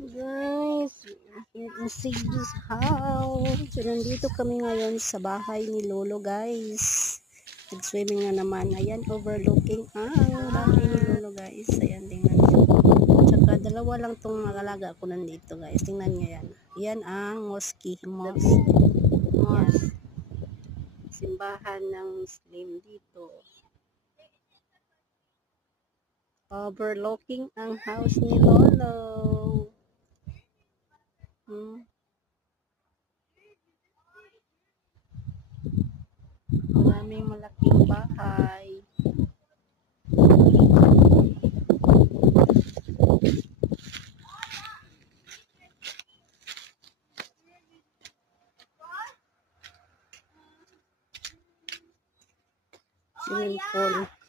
Guys, here in Siggy's house. So, nandito kami ngayon sa bahay ni Lolo, guys. Nag-swimming na naman. Ayan, overlooking ang bahay ni Lolo, guys. Ayan, tingnan nyo. Tsaka dalawa lang tong mag-alaga ko nandito, guys. Tingnan nyo yan. Yan ang mosque. Yan. Simbahan ng Muslim dito. Overlooking ang house ni Lolo. Maraming malaking bahay. Swimming pool.